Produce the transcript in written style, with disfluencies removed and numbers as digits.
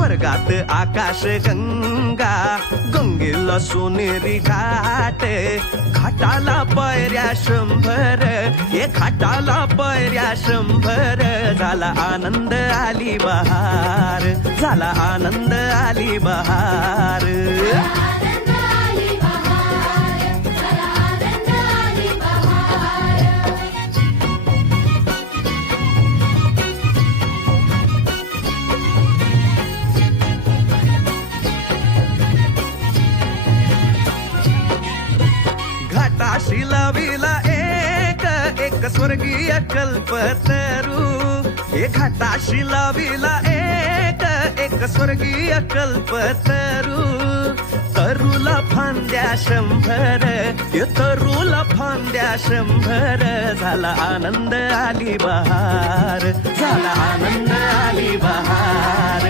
वर्गात आकाश गंगा, गंगेला सोनेरी घाट, घाटाला पायऱ्या 100, ये घाटाला पायऱ्या 100. झाला आनंद आली बहार, झाला आनंद आली बहार. घाटाशी लाविला एक स्वर्गीय कल्पतरू, हे घाटाशी लाविला एक स्वर्गीय कल्पतरू. तरूला फांद्या 100, ये तरूला फांद्या 100. झाला आनंद आली बहार, झाला आनंद आली बहार.